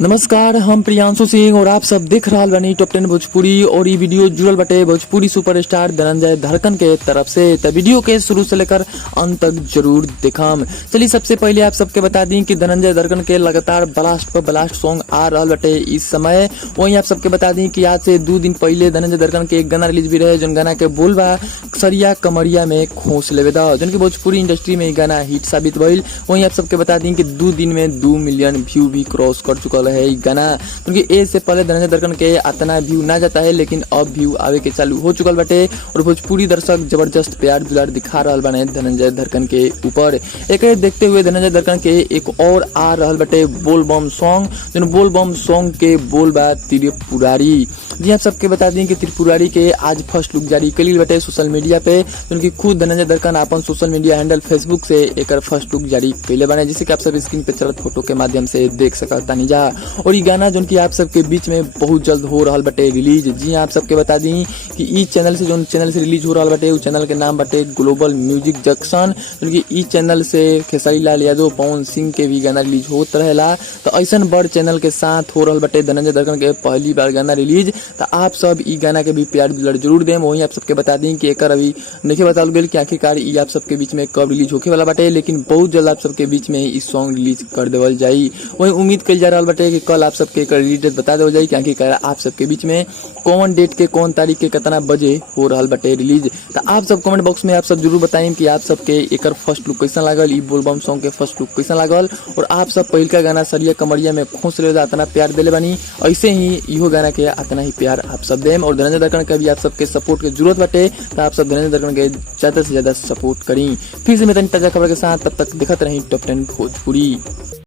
नमस्कार, हम प्रियांशु सिंह और आप सब देख रहा बानी टॉप 10 भोजपुरी। और ये वीडियो जुड़ल बटे भोजपुरी सुपरस्टार धनंजय धड़कन के तरफ से। तो वीडियो के शुरू से लेकर अंत तक जरूर देखम। चलिए सबसे पहले आप सबके बता दी कि धनंजय धड़कन के लगातार ब्लास्ट पर ब्लास्ट सॉन्ग आ रहा बटे इस समय। वहीं आप सबके बता दी कि आज से 2 दिन पहले धनंजय धड़कन के एक गाना रिलीज भी रहे, जो गाना के बोल बा सरिया कमरिया में खोस लेवे दा, जिनकी भोजपुरी इंडस्ट्री में गाना हिट साबित भइल। वहीं आप सबके बता दी कि 2 दिन में 2 मिलियन व्यू भी क्रॉस कर चुका है गाना, क्योंकि ए से पहले धनंजय धड़कन के इतना व्यू ना जाता है, लेकिन अब व्यू आवे के चालू हो चुकल बाटे। और भोजपुरी दर्शक जबरदस्त प्यार दुलार दिखा रहा बाने धनंजय धड़कन के ऊपर। एक देखते हुए धनंजय धड़कन के एक और आ रहा बाटे बोल बम सॉन्ग, जो बोल बम सॉन्ग के बोल बा त्रिपुरारी। जी आप सबके बता दी कि त्रिपुरारी के आज फर्स्ट लुक जारी कल बाटे सोशल मीडिया पे, क्योंकि खुद धनंजय धड़कन अपन सोशल मीडिया हैंडल फेसबुक से एक फर्स्ट लुक जारी कैले बाने, जिसे कि आप सब स्क्रीन पे चलत फोटो के माध्यम से देख सकता नहीं जा। और ये गाना जो कि आप सबके बीच में बहुत जल्द हो रहा बटे रिलीज। जी आप सबके बता दी कि ई चैनल से जो चैनल से रिलीज हो रहा बटे, उस चैनल के नाम बटे ग्लोबल म्यूजिक जंक्शन, क्योंकि ई चैनल से खेसारी लाल यादव, पवन सिंह के भी गाना रिलीज होत रहेला। तो ऐसा बड़ चैनल के साथ हो रहा बटे धनंजय धड़कन के पहली बार गाना रिलीज। तो आप सब ई गाना के भी प्यार दुलार जरूर दें। वहीं आप सबके बता दी कि एक अभी नहीं बताल गई कि आखिरकार ई आप सबके बीच में कब रिलीज होके वाला बटे, लेकिन बहुत जल्द आप सबके बीच में इस सॉन्ग रिलीज कर देवल जाई। वहीं उम्मीद कल जा रहा बटे कि कल आप सबके रिलीज डेट बता देवल जाई कि आखिरकार आप सबके बीच में कौन डेट के कौन तारीख के कितना बजे हो रहा बटे रिलीज। तो आप सब कमेंट बॉक्स में आप सब जरूर बताएं कि आप सबके एक फर्स्ट लुक कैसा लागल, ई बोलबम सॉन्ग के फर्स्ट लुक कैसा लागल। और आप सब पहिल का गाना सरिया कमरिया में खोस ले इतना प्यार दिले बानी, ऐसे ही इहो गाना के इतना ही प्यार आप सब देम। और धनंजय धड़कन के भी आप सबके सपोर्ट की जरूरत बाटे, तो आप सब धनंजय धड़कन के ज्यादा से ज्यादा सपोर्ट करी। फिर से मैं ताजा खबर के साथ, तब तक देखते रही टॉप 10 भोजपुरी।